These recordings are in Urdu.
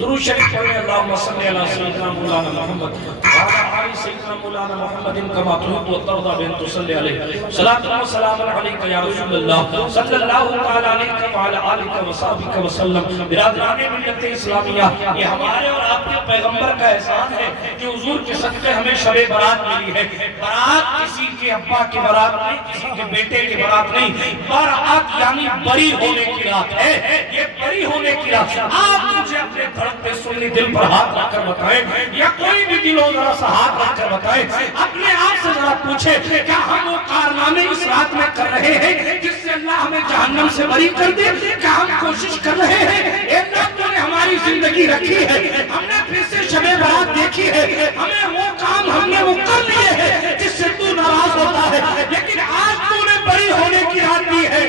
درود شریف پڑھیں اللہم صلی علی سیدنا مولانا محمد وعلی آل سیدنا مولانا محمد کما تحب و ترضى بان تصلی علیہ صلاۃ و سلام علیک یا رسول اللہ صلی اللہ تعالی علیہ وعلی آلہ وصحبہ وسلم۔ برادران ملت اسلامیہ، یہ ہمارے اور آپ کے پیغمبر کا احسان ہے کہ حضور کے صدقے ہمیں شب برات ملی ہے۔ برات کسی کے ابا کی برات نہیں، کسی کے بیٹے کی برات نہیں، برات یعنی بری ہونے کی رات ہے۔ یہ بری ہونے کی رات ہے۔ آپ مجھے اپنے دھڑکتے سنی دل پر ہاتھ رکھ کر بتائیں، یا کوئی بھی دلوں ذرا سا ہاتھ رکھ کر بتائیں، اپنے آپ سے ذرا پوچھیں کیا ہم وہ کارنامے اس رات میں کر رہے ہیں جس سے اللہ ہمیں جہنم سے بری کر دے؟ کیا ہم کوشش کر رہے ہیں؟ ایک تو نے ہماری زندگی رکھی ہے، ہم نے پھر سے شب برات دیکھی ہے، ہمیں وہ کام ہم نے وہ کر لیے ہیں جس سے تو ناراض ہوتا ہے، لیکن آج تو نے بری ہونے کی رات دی ہے۔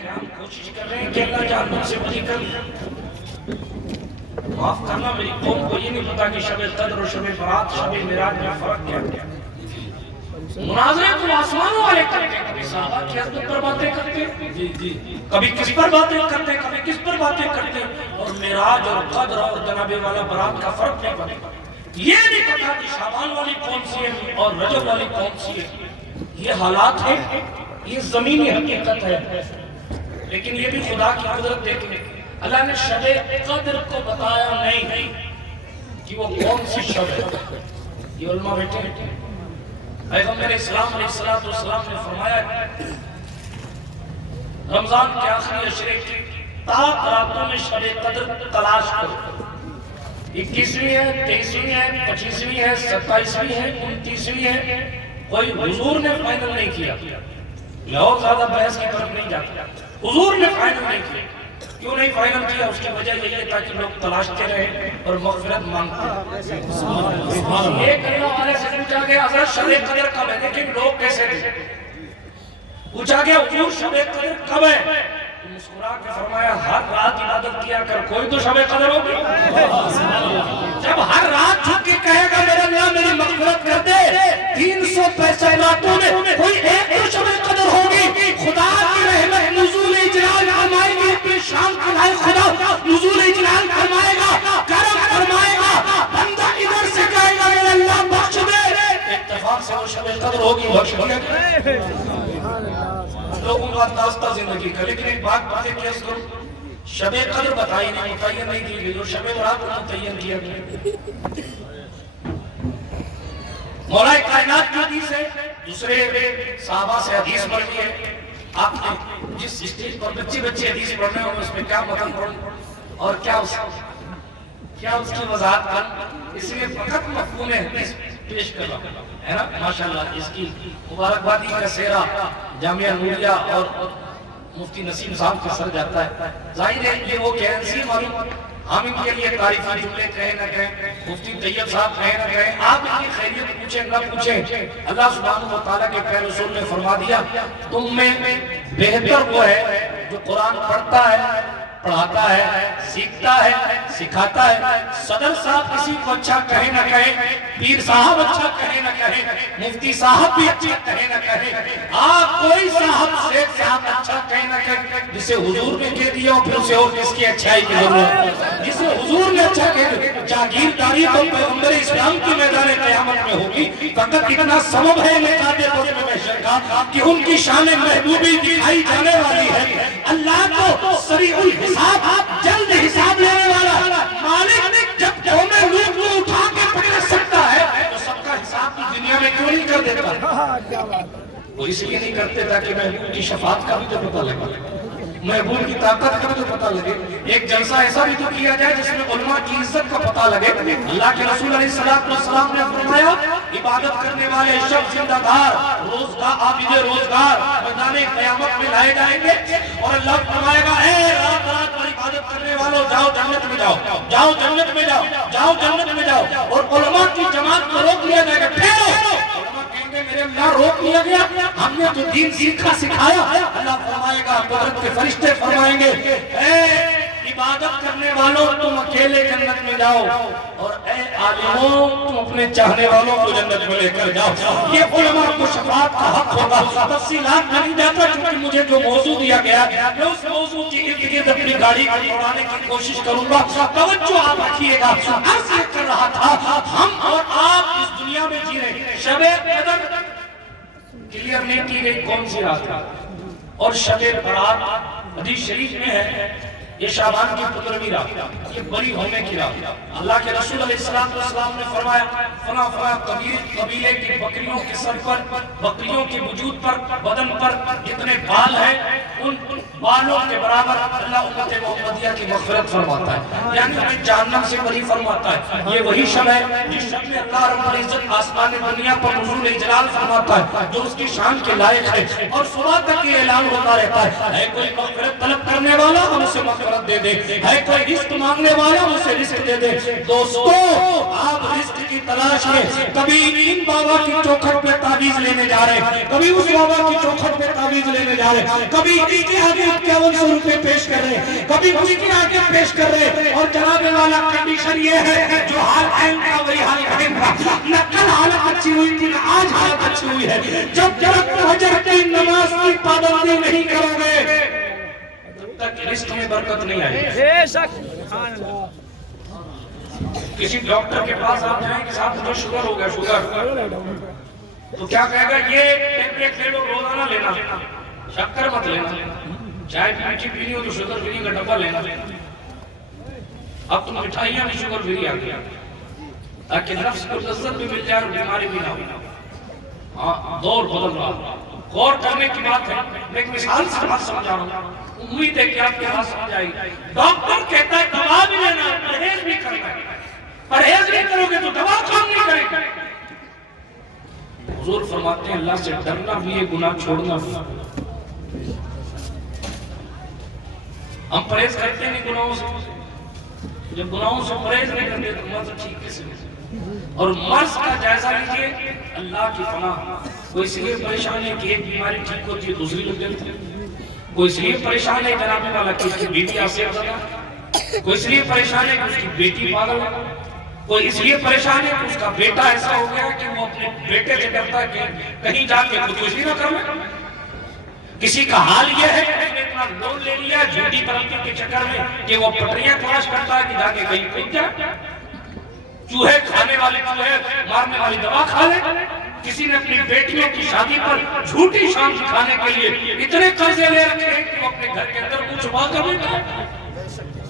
کیا ہم کوشش کر رہے ہیں کہ اللہ جہنم سے بری کر دے؟ معاف کرنا، میری قوم کو یہ نہیں پتا کہ شب قدر اور شب برات شب معراج میں فرق کیا ہے۔ مناظرے تو آسمانوں والے کرتے ہیں، کبھی صحابہ کی عظمت پر باتیں کرتے ہیں، کبھی کس پر باتیں کرتے ہیں، کبھی کس پر باتیں کرتے ہیں، اور معراج اور قدر اور جناب والا برات کا فرق نہیں پتا۔ یہ نہیں پتا کہ شعبان والی کون سی ہے اور رجب والی کون سی ہے۔ یہ حالات ہیں، یہ زمینی حقیقت ہے، لیکن یہ بھی خدا کی قدرت دیکھیں، اللہ نے شب قدر کو بتایا نہیں کہ وہ کون سی شب ہے۔ یہ علماء بیٹھے ہیں، پیغمبر اسلام علیہ السلام نے فرمایا رمضان کے آخری عشرے کی تاک راتوں میں شب قدر تلاش کرو۔ 21ویں ہے، 23ویں ہے، 25ویں ہے، 27ویں ہے، 29ویں ہے، کوئی حضور نے فائنل نہیں کیا۔ لاہور زیادہ بحث کی طرف نہیں جاتا، حضور نے فائنل نہیں کیا۔ کیوں نہیں فائنل کیا؟ اس کی وجہ یہ ہے تاکہ لوگ تلاشتے رہے اور مغفرت مانگتے رہے۔ ایک اللہ والے سے پوچھا گیا حضرت شب قدر کب ہے، لیکن لوگ کیسے تھے؟ پوچھا گیا حضور شب قدر کب ہے؟ مسکرا کے فرمایا ہر رات عبادت کیا کر، کوئی تو شب قدر ہوگی۔ جب ہر رات جھک کے کہے گا میرے اللہ میری مغفرت کر دے، 365 راتوں میں کوئی ایک تو شب قدر ہوگی۔ خدا کی رحمت نزول اجلال فرمائے گی، اپنی شان کا لائق خدا نزول اجلال فرمائے گا، کرم فرمائے گا، بندہ ادھر سے کہے گا میرے اللہ بخش دے، اتفاق سے وہ شب قدر ہوگی، بخش دے۔ لوگوں کا داستہ زندگی کا، لیکن ایک بات باتیں کیس کرو، شب قدر بتائی نہیں، متعین نہیں دی گئی، اور شب برات متعین کیا گیا۔ مولا کائنات کی حدیث ہے، دوسرے صحابہ سے حدیث پڑھ لی ہے، آپ نے جس اسٹیج پر بچے حدیث پڑھنے ہوں اس میں کیا مطلب پڑھیں اور کیا اس کی وضاحت کر، اس لیے فقط مفہوم حدیث پیش کر رہا ہوں، ہے نا؟ ماشاءاللہ اس کی مبارکبادی کا سہرا جامعہ نوریہ اور مفتی نسیم صاحب کے سر جاتا ہے۔ ظاہر ہے یہ وہ کینسی معلوم، ہم ان کے لیے تعریفی جملے کہیں نہ کہیں، مفتی طیب صاحب کہیں نہ کہیں، آپ ان کی خیریت پوچھیں نہ پوچھیں، اللہ سبحانہ وتعالیٰ کے پیارے رسول نے فرما دیا تم میں بہتر وہ ہے جو قرآن پڑھتا ہے، پڑھاتا ہے، سیکھتا ہے، سکھاتا ہے۔ صدر صاحب کسی کو اچھا کہے نہ کہے، پیر صاحب اچھا کہے نہ کہے، مفتی صاحب بھی اچھا کہے نہ کہے، آپ کوئی صاحب شیخ صاحب اچھا کہے نہ کہے، جسے حضور نے کہہ دیا پھر اسے اور کس کی اچھائی کی ضرورت ہے؟ جسے حضور نے اچھا کہہ دیا، جاگیرداری تو پیغمبر اسلام کی میدان قیامت میں ہوگی۔ فقط اتنا سبب ہے نکات روز محشر کا کہ ان کی شان محبوبی دکھائی جانے والی ہے۔ اللہ کو سریع الحساب، جلد حساب لینے والا مالک جب قومیں لوگ کو اٹھا کے پکڑ سکتا ہے تو سب کا حساب کی دنیا میں کیوں نہیں کر دیتا؟ وہ اس لیے نہیں کرتے تاکہ محبوب کی شفاعت کا بھی تو پتہ لگے، محبوب کی طاقت کا بھی تو پتہ لگے، ایک جلسہ ایسا بھی تو کیا جائے جس میں علماء کی عزت کا پتہ لگے۔ اللہ کے رسول علیہ السلام نے فرمایا عبادت کرنے والے شخص زندہ دار روزگار عابد روزگار میدان قیامت میں لائے جائیں گے، اور اللہ فرمائے گا اے رات رات پر عبادت کرنے والوں جاؤ جنت میں جاؤ، جاؤ جنت میں جاؤ، جاؤ جنت میں جاؤ، اور علماء کی جماعت کو روک لیا جائے گا، ٹھہرو۔ علماء کہیں گے میرے اللہ روک لیا گیا، ہم نے جو دین سیکھا سکھایا۔ اللہ فرمائے گا، قدرت کے فرشتے فرمائیں گے اے عبادت کرنے والوں تم اکیلے جنت میں جاؤ، اور اے عالموں تم اپنے چاہنے والوں کو جنت میں لے کر جاؤ۔ یہ علماء کو شفاعت کا حق ہوگا۔ تفصیلات میں نہیں جاتا کیونکہ مجھے جو موضوع دیا گیا میں اس موضوع کی ارد گرد اپنی گاڑی کو دوڑانے کی کوشش کروں گا۔ توجہ آپ رکھیے گا۔ عرض یہ کر رہا تھا ہم اور آپ اس دنیا میں جی رہے، شب قدر کلیئر نہیں کی گئی کون سی رات ہے، اور شب برات حدیث شریف میں ہے یہ شعبان کی 15ویں رات، یہ بری ہونے کی رات۔ اللہ کے رسول علیہ السلام نے فرمایا فلاں فلاں قبیلے کی بکریوں کے سر پر، بکریوں کے وجود پر، بدن پر جتنے بال ہیں ان بالوں کے برابر اللہ امت محمدیہ کی مغفرت فرماتا ہے، یعنی ہمیں جہنم سے بری فرماتا ہے۔ یہ وہی شب ہے جس شب میں اللہ رب العزت آسمان دنیا پر نزول جلال فرماتا ہے جو اس کی شان کے لائق ہے، اور صبح تک یہ اعلان ہوتا رہتا ہے اے کوئی مغفرت طلب کرنے والا ہم اسے مغفرت دے دے، ہے کوئی رزق مانگنے والا اسے رزق دے دے۔ دوستو آپ رزق کی تلاش میں کبھی ان بابا کی چوکھٹ پہ تعویذ لینے جا رہے، کبھی اس بابا کی چوکھٹ پہ تعویذ لینے جا رہے، کبھی ان کے آگے 5100 روپے پیش کر رہے، کبھی اس کے آگے پیش کر رہے، اور جناب والا کنڈیشن یہ ہے جو حال عین کا وہی حال قائم رہا، نہ کل حالت اچھی ہوئی تھی نہ آج حالت اچھی ہوئی ہے۔ جب تک فجر کی نماز کی پابندی نہیں کرو گے تک رزق میں برکت نہیں آئے۔ بے شک کسی ڈاکٹر کے پاس آپ جائیں کہ صاحب مجھے شوگر ہو گیا، شوگر، تو کیا کہے گا یہ ٹیبلیٹ لے لو روزانہ لینا، شکر مت لینا، چائے میٹھی پینی ہو تو شوگر فری کا ڈبہ لینا۔ اب تو مٹھائیاں بھی شوگر فری آ گیا تاکہ نفس کو لذت بھی مل جائے اور بیماری بھی نہ ہو۔ ہاں دور بدل رہا، غور کرنے کی بات ہے، میں ایک مثال سے بات سمجھا رہا ہوں، امید ہے کہ آپ کے پاس سمجھ آئے گی۔ ڈاکٹر کہتا ہے دوا بھی لینا ہے، پرہیز بھی کرنا ہے، پرہیز نہیں کرو گے تو دوا کام نہیں کرے گا۔ حضور فرماتے ہیں اللہ سے ڈرنا بھی ہے، گناہ چھوڑنا بھی۔ ہم پرہیز کرتے نہیں گناہوں سے، جب گناہوں سے پرہیز نہیں کرتے تو مرض ٹھیک کیسے ہے؟ اور مرض کا جائزہ لیجئے اللہ کی پناہ۔ کوئی اس لیے پریشان ہے کہ ایک بیماری ٹھیک ہوتی ہے دوسری لگ جاتی ہے، کوئی اس لیے پریشان ہے جناب والا کہ اس کی بیٹی آسیب زدہ، کوئی اس لیے پریشان ہے کہ اس کی بیٹی پاگل ہے، کوئی اس لیے پریشان ہے کہ اس کا بیٹا ایسا ہو گیا کہ وہ اپنے بیٹے سے ڈرتا ہے کہ کہیں جا کے خودکشی نہ کر لے۔ کسی کا حال یہ ہے کہ اس نے اتنا لون لے لیا جھوٹی ترقی کے چکر میں کہ وہ پٹریاں تلاش کرتا ہے کہ جا کے کہیں کود جائے، چوہے کھانے والے چوہے مارنے والی دوا کھا لے۔ کسی نے اپنی بیٹیوں کی شادی پر جھوٹی شان دکھانے کے لیے اتنے قرضے لے رکھے ہیں کہ وہ اپنے گھر کے اندر منہ چھپا کر بیٹھا ہے۔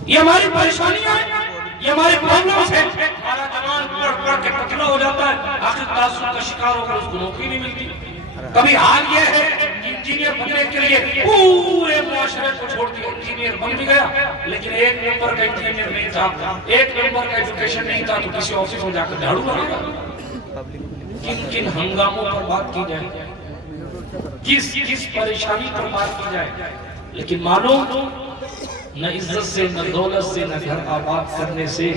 یہ ہماری پریشانیاں ہیں، یہ ہمارے پرابلمز ہیں۔ ہمارا جوان پڑھ کے پتلا ہو جاتا ہے، آخر تعصب کا شکار ہو کر اس کو نوکری نہیں ملتی۔ کبھی حال یہ ہے انجینئر بننے کے لیے پورے معاشرے کو چھوڑ کے انجینئر بن بھی گیا، لیکن ایک نمبر کا انجینئر نہیں تھا، ایک نمبر کا ایجوکیشن نہیں تھا، تو کسی آفس میں جا کر جھاڑو لگا گا۔ کن کن ہنگاموں پر بات کی جائے، کس پریشانی پر بات کی جائے، لیکن معلوم نہ عزت سے نہ دولت سے نہ گھر آباد کرنے سے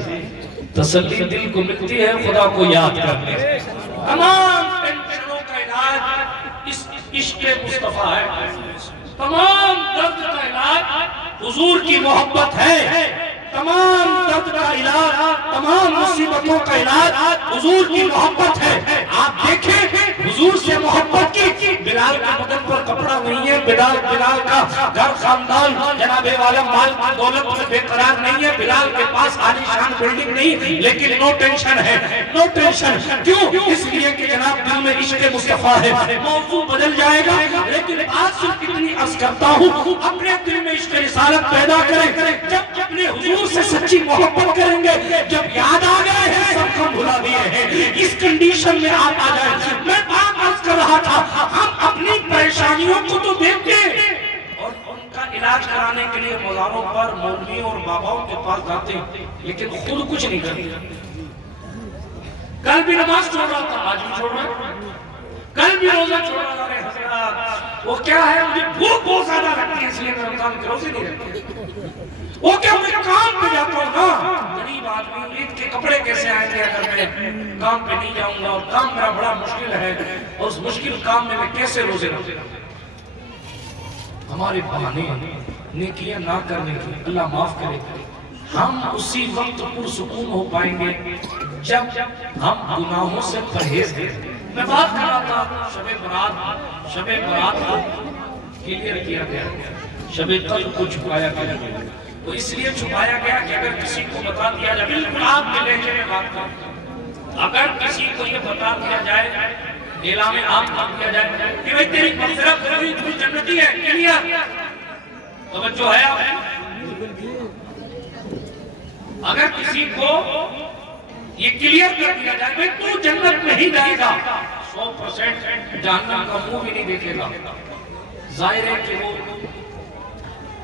تسلی دل کو ملتی ہے خدا کو یاد کرنے سے۔ تمام ٹینشنوں کا علاج اس عشق مصطفیٰ ہے، تمام درد کا علاج حضور کی محبت ہے، تمام درد کا علاج، تمام مصیبتوں کا علاج حضور کی محبت ہے۔ آپ دیکھیں حضور سے محبت کی، بلال کے بدن پر کپڑا نہیں ہے، بلال کا گھر خاندان جناب والا مال دولت میں بے قرار نہیں ہے، بلال کے پاس عالی شان بلڈنگ نہیں، لیکن نو ٹینشن ہے، نو ٹینشن۔ کیوں؟ اس لیے کہ جناب دل میں عشق مصطفیٰ ہے۔ موضوع بدل جائے گا، لیکن آج صرف اتنی عرض کرتا ہوں اپنے دل میں عشق رسالت پیدا کریں۔ جب اپنے حضور سے سچی محبت کریں گے، جب یاد آ گئے ہیں سب کو بھلا دیے ہیں، اس کنڈیشن میں آپ آ جائیں۔ میں بات عرض کر رہا تھا ہم اپنی پریشانیوں کو تو دیکھتے اور ان کا علاج کرانے کے لیے مزاروں پر مولویوں اور باباؤں کے پاس جاتے ہیں، لیکن خود کچھ نہیں کرتے۔ کل بھی نماز چھوڑ رہا تھا، آج بھی چھوڑ رہا ہے، کل بھی روزہ چھوڑ رہا تھا۔ وہ کیا ہے مجھے بھوک بہت زیادہ لگتی ہے اس لیے میں رمضان کے روزے نہیں رکھتا۔ وہ کیا میں کام پہ جاتا ہوں نا، غریب آدمی عید کے کپڑے کیسے آئیں گے اگر میں کام پہ نہیں جاؤں گا، اور کام میرا بڑا مشکل ہے، اور اس مشکل کام میں کیسے روزے رکھوں؟ ہمارے بہانے نیکیاں نہ کرنے کی اللہ معاف کرے. ہم اسی وقت پرسکون ہو پائیں گے جب ہم گناہوں سے پرہیز کریں. میں بات کر رہا تھا شب برات کو کلیئر کیا گیا, شب قدر کو چھپایا گیا. تو اس لیے چھپایا گیا کہ اگر کسی کو بتا دیا جائے, بالکل آپ کے لہجے میں بات کریں, اگر کسی کو یہ بتا دیا جائے, اعلان عام کر دیا جائے کہ بھئی تیری مغفرت ہوئی, تو جنتی ہے, کلیئر. توجہ ہے آپ, اگر کسی کو یہ کلیئر کر دیا جائے کہ تو جنت میں ہی جائے گا, 100% جہنم کا منہ بھی نہیں دیکھے گا. ظاہر ہے کہ وہ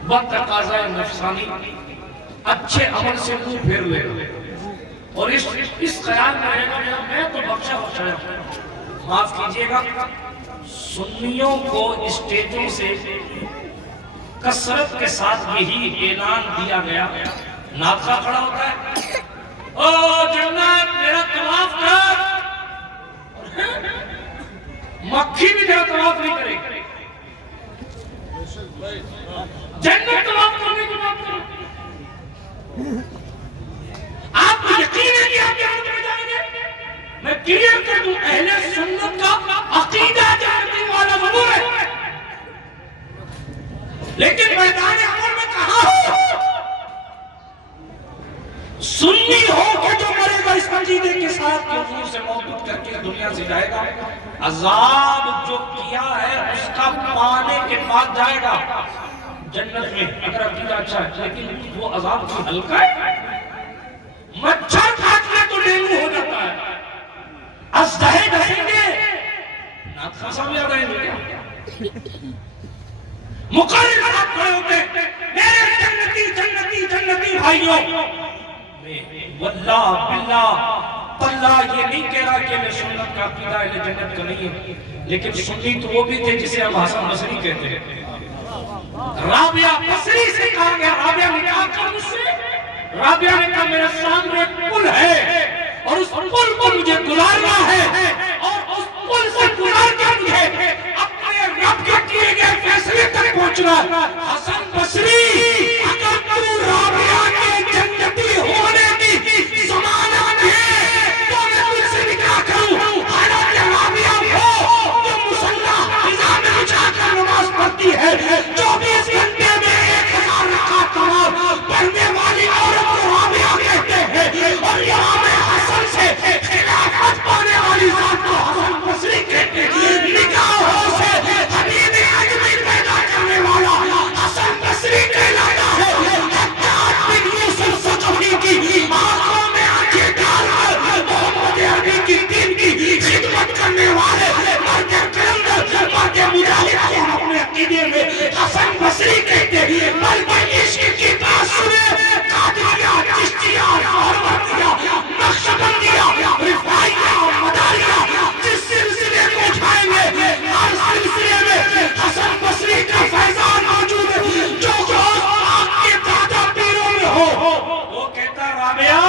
بتقاضا نفسانی اچھے عمل سے منہ پھیر لے اور اس خیال میں رہے گا میں تو بخشا بخشایا. معاف کیجئے گا, سنیوں کو اسٹیجوں سے کثرت کے ساتھ یہی اعلان دیا گیا. ناطقہ کھڑا ہوتا ہے, او جنت میرا طواف کر, مکھی بھی میرا طواف نہیں کرے. جنت طواف کرنے کی بات کرو. آپ کو یقین ہے کہ آپ جنت میں جائیں گے؟ میں کلیئر کر دوں, اہل سنت کا عقیدہ جاننے والا ضرور ہے, لیکن میدان عمل میں کہاں ہو؟ سنی ہو کہ جو مرے گا اس عقیدے کے ساتھ کہ حضور سے محبت کر کے دنیا سے جائے گا, عذاب جو کیا ہے اس کا پانے کے بعد جائے گا جنت میں. اگر عقیدہ اچھا ہے, لیکن وہ عذاب تو ہلکا ہے, مچھر کاٹنے تو ڈینگو ہو جاتا ہے. ازدہے ڈھسیں گے, ناطقہ صاحب یاد آئیں گے, مقرر آپ کھڑے ہوتے میرے جنتی جنتی جنتی بھائیوں, واللہ باللہ تاللہ یہ نہیں کہہ رہا کہ میں سنت کا عقیدہ اہل جنت کا نہیں ہے, لیکن سنی تو وہ بھی تھے جسے ہم حسن بصری کہتے ہیں. رابعہ بصری سے کہا گیا, رابعہ نے کہا کر مجھ سے, رابعہ نے کہا میرے سامنے ایک پل ہے اور اس پل کو مجھے گزارنا ہے, اور اس پل سے گزار کے مجھے اپنے رب کے کیے گئے فیصلے تک پہنچنا. حسن بصری اگر تو رابعہ کے جنتی ہونے کی ضمانت ہے تو میں تجھ سے نکاح کروں. حالانکہ رابعہ وہ جو مسلح فضا میں اٹھا کر نماز پڑھتی ہے, 24 گھنٹے میں 1000 رکعت نماز پڑھنے والی عورت کو رابعہ کہتے ہیں, اور یہاں میں حسن سے خلافت پانے والی ذات کو حسن بصری کہتے ہیں. نکاحوں سے حبیب اجمل پیدا کرنے والا حسن بصری کہلاتا ہے. حجاج بن یوسف ثقفی کی آنکھوں میں آنکھیں ڈال کر محمد عربی کی دین کی خدمت کرنے والے مرد کلندر مرد مجاہد کو اپنے عقیدے میں حسن بصری کہتے ہیں. بلکہ عشق کی بات سنے, قادریہ, چشتیہ, سہروردیہ, نقشبندیہ, رفاعیہ, مداریہ, جس سلسلے کو اٹھائیں گے ہر سلسلے میں حسن بصری کا فیضان موجود ہے. جو گوشت آپ کے دادا پیروں میں ہو, وہ کہتا رابعہ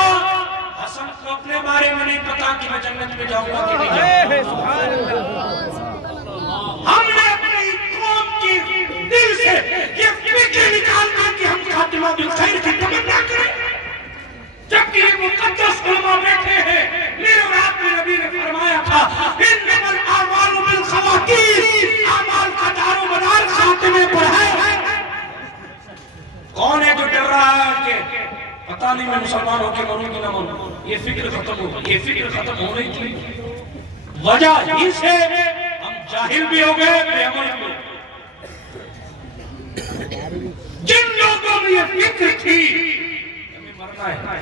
حسن کو اپنے بارے میں نہیں پتا کہ میں جنت میں جاؤں گا کہ نہیں جاؤں گا. ہم نے اپنی قوم کی دل سے یہ فکر نکالنا کہ ہم خاتمہ بالخیر کی تمنا کریں, جبکہ یہ مقدس علماء بیٹھے ہیں. میرے اور آپ کے نبی نے فرمایا تھا انما الاعمال بالخواتیم, اعمال کا دار و مدار خاتمے پر ہے. کون ہے جو ڈر رہا ہے کہ پتہ نہیں میں مسلمان ہو کے مروں کہ نہ مروں؟ یہ فکر ختم ہو گئی. یہ فکر ختم ہونے کی وجہ ہی سے ہم جاہل بھی ہو گئے, بے عمل بھی ہو گئے. جن لوگوں میں یہ فکر تھی ہمیں مرنا ہے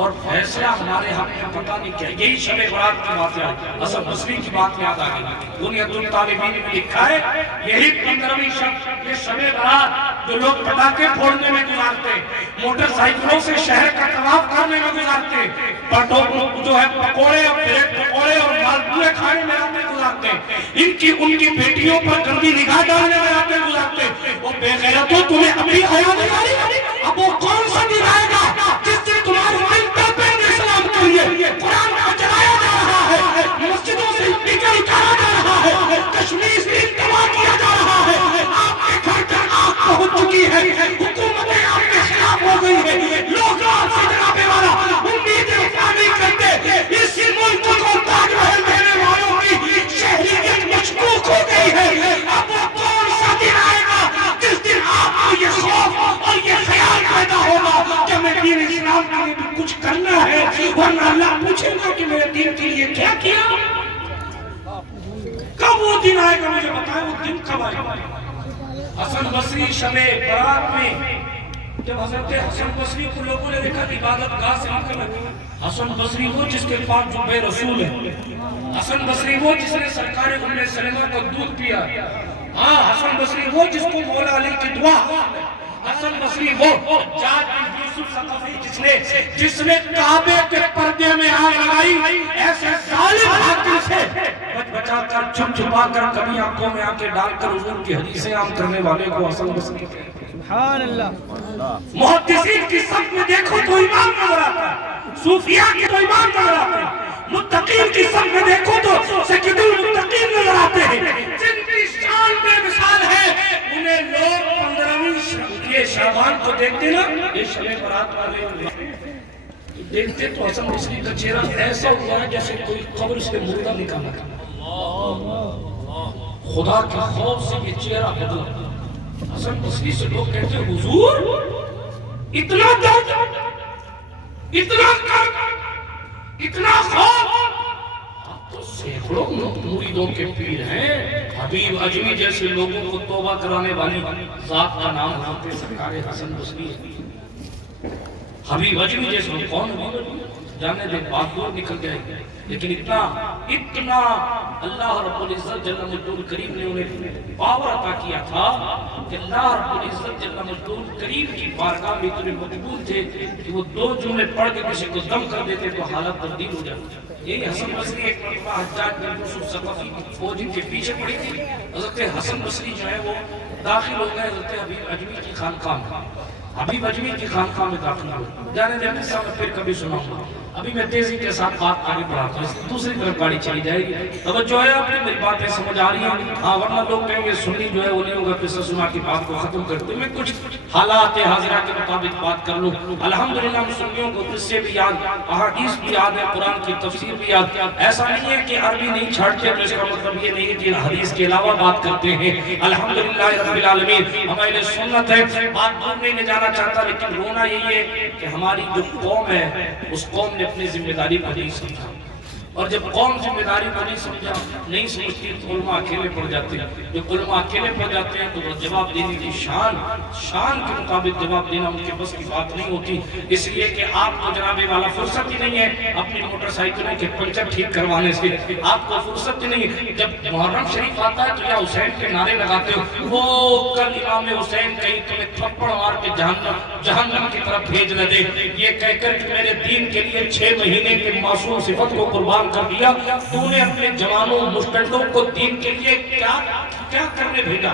اور فیصلہ ہمارے حق میں پتہ نہیں کیا, یہی شب برات کی بات یاد, حسن بصری کی بات یاد آ گئی. بنیاد الطالبین میں لکھا ہے یہی 15ویں شب یہ شب برات جو لوگ پٹاخے پھوڑنے میں گزارتے, موٹر سائیکلوں سے شہر کا طواف کرنے میں گزارتے, جو ہے پکوڑے اور بریڈ پکوڑے اور مالپوئے کھانے میں آتے گزارتے, ان کی بیٹیوں پر گندی نگاہ ڈالنے میں آتے گزارتے. وہ بے غیرتوں تمہیں ابھی حیا نہیں آ رہی؟ اب وہ کون سا دن آئے گا جس دن تمہارے دل پر بے اسلام کریے قرآن کو جلایا جا رہا ہے, مسجدوں سے اسپیکر اتارا جا رہا ہے, کشمیر سے انتوا کیا جا رہا ہے, آپ کے گھر اپنے دین اسلام کے لیے بھی کچھ کرنا ہے، ورنہ اللہ پوچھے گا کہ میرے دین کے لیے کیا کیا؟ کب وہ دن آئے گا مجھے بتائیں، وہ دن کب آئے گا؟ حسن بصری شب برات میں جب حضرت حسن بصری کو لوگوں نے دیکھا عبادت گاہ سے نکل رہے، حسن بصری وہ جس کے پاس جبے رسول ہے، حسن بصری وہ جس نے سرکار ام سلمہ کا دودھ پیا، ہاں حسن بصری وہ جس کو مولا علی کی دعا، حسن بصری وہ جاج بن یوسف ثقفی جس نے کعبے کے پردے میں آگ لگائی، ایسے ظالم حاکم سے بچ بچا کر چھپ چھپا کر کبھی آنکھوں میں آنکھیں ڈال کر حضور کی حدیثیں عام کرنے والے کو حسن بصری کہتے ہیں۔ سبحان اللہ۔ محدثین کی صف میں دیکھو تو امام نظر آتا ہے، صوفیاء کی تو امام نظر آتے ہیں، متقین کی صف میں دیکھو تو سید المتقین نظر آتے ہیں، جن کی شان بے مثال ہے، انہیں لوگ 15ویں یہ شعبان کو دیکھتے نا، یہ شب برات والے دیکھتے تو حسن بصری کا چہرہ ایسا ہوا ہے جیسے کوئی قبر سے مردہ نکالا تھا، خدا کے خوف سے یہ چہرہ بدلا۔ حسن بصری سے لوگ کہتے ہیں حضور اتنا درد، اتنا کرب، اتنا خوف، آپ تو سینکڑوں مریدوں کے پیر ہیں، حبیب اجمی جیسے لوگوں کو توبہ کرانے والی ذات کا نام ہوتے سرکار حسن بصری ہے۔ حبیب اجمی جیسے لوگ کون ہوگی جانے دے بات دور نکل جائے گی، لیکن اتنا اللہ رب العزت جل مجدہ الکریم نے انہیں پاور عطا کیا تھا کہ اللہ رب العزت جل مجدہ الکریم کی بارگاہ میں اتنے مقبول تھے کہ وہ 2 جملے پڑھ کے کسی کو دم کر دیتے تو حالت تبدیل ہو جاتی۔ یہی حسن بصری ایک مرتبہ حجاج بن یوسف ثقفی کی فوج ان کے پیچھے پڑی تھی، حضرت حسن بصری جو ہے وہ داخل ہو گئے حضرت حبیب اجمی کی خانقاہ میں، حبیب اجمی کی خانقاہ میں داخل ہوئے، جانے دے قصہ میں پھر کبھی سناؤں گا، ابھی میں تیزی کے ساتھ بات آگے بڑھاتا ہوں، دوسری طرف گاڑی چلی جائے گی، توجہ ہے آپ نے میری باتیں سمجھ آ رہی ہیں؟ ہاں ورنہ لوگ کہیں گے سنی جو ہے وہ نہیں ہوگا، قصہ سنا کی بات کو ختم کرتے میں کچھ حالات حاضرہ کے مطابق بات کر لوں۔ الحمدللہ مسلموں کو قصے بھی یاد، احادیث بھی یاد ہے، قرآن کی تفسیر بھی یاد، ایسا نہیں ہے کہ عربی نہیں چھاڑتے تو اس کا مطلب یہ نہیں کہ حدیث کے علاوہ بات کرتے ہیں۔ الحمدللہ رب العالمین، ہم اہل سنت ہے، بات دور نہیں لے جانا چاہتا، لیکن رونا یہی ہے کہ ہماری جو قوم ہے اس قوم نے اپنی ذمہ داری کو نہیں سمجھا، اور جب قوم ذمہ داری کو نہیں سمجھتی تو علماء اکیلے پڑ جاتے ہیں، جب علماء اکیلے پڑ جاتے ہیں تو وہ جواب دینے کی شان کے مطابق جواب دینا ان کے بس کی بات نہیں ہوتی، اس لیے کہ آپ کو جناب والا فرصت ہی نہیں ہے اپنی موٹر سائیکل کے پنچر ٹھیک کروانے سے، آپ کو فرصت ہی نہیں ہے، جب محرم شریف آتا ہے تو یا حسین کے نعرے لگاتے ہو وہ کل امام حسین کہیں تمہیں تھپڑ مار کے جہنم کی طرف بھیج نہ دے، یہ کہہ کر کہ میرے دین کے لیے 6 مہینے کے معصوم صفت کو قربان کر دیا، تو نے اپنے جوانوں مستندوں کو دین کے لیے کیا کرنے بھیجا؟